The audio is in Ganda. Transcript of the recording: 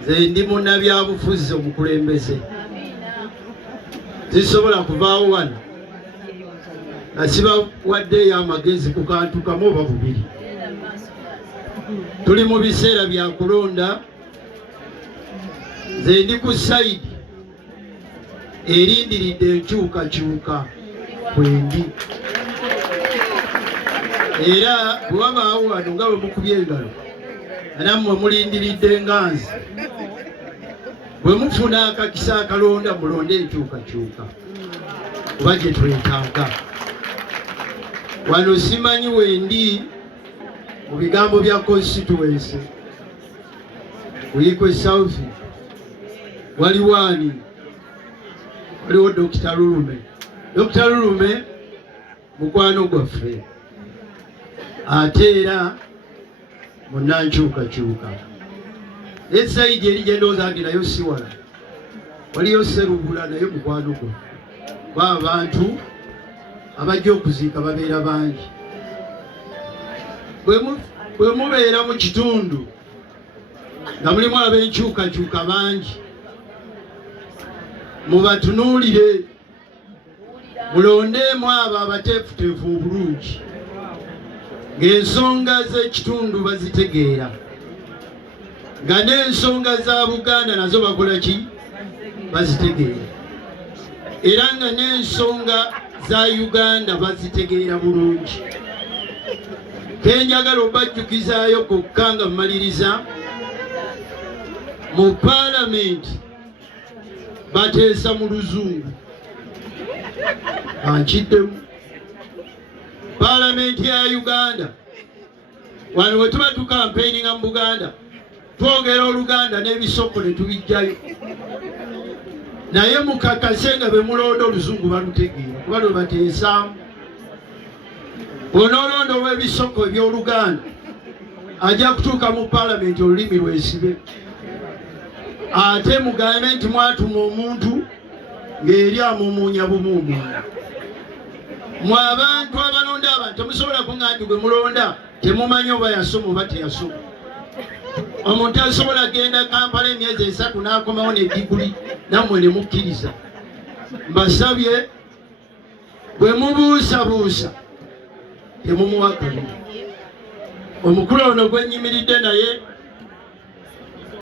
Nze ndi munnabyabufuzi omukulembeze. Zisobola kuvaawo wano nga sibawaddeyo amagezi ku kantu kamu oba bubiri. Tuli mu biseera bya kulonda. Nze ndi ku sayidi erindiridde enkyukakyuka kwendi. Era bwe wabaawo wano nga bwe mukubye engalo nammwe mulindiridde nganzi. Bwe mufuna akakisa akalonda mulonde enkyukakyuka kuba gye twetaaga. Wano simanyi wendi mu bigambo bya constituency. Wiikwe South waliwo ani? Waliwo Dr. Lulume. Dr. Lulume mukwano gwaffe ate era munnankyukakyuka. Esayidi eri gye ndowooza nti nayo si wala. Waliyo Sserubula naye mukwano gwe. Ba abantu abajja okuziika babeera bangi. Bwe mubeera mu kitundu nga mulimu ab'enkyukakyuka bangi, mubatunuulire mulondeemu abo abateefuteefu obulungi ng'ensonga z'ekitundu bazitegeera, nga n'ensonga za Buganda nazo bakola ki? Bazitegeera, era nga n'ensonga za Uganda bazitegeera bulungi. Kenjagala obajjukizaayo kokka nga mmaliriza, mu Paalamenti bateesa mu Luzungu. Ankiddemu Paalamenti ya Uganda. Wano we tuba tukampeininga mu Buganda twogera Oluganda n'ebisoko ne tubijjayo, naye mukakase nga be mulonda Oluzungu balutegeera kuba lwe bateesaamu. Bw'onoolonda olw'ebisoko eby'Oluganda ajja kutuuka mu Paalamenti olulimi lwesibe. Ate mugambe nti mwatuma omuntu ng'eri amumuunya bumuumuunya. Mwe abantu abalonda abantu temusobola kuŋŋamba nti gwe mulonda temumanyi oba yasoma oba teyasoma. Omuntu asobola genda Kampala emyezi 3 n'akomawo ne diguli nammwe ne mukkiriza. Mbasabye bwe mubuusabuusa temumuwa kalulu. Omukulu ono gwe nnyimiridde naye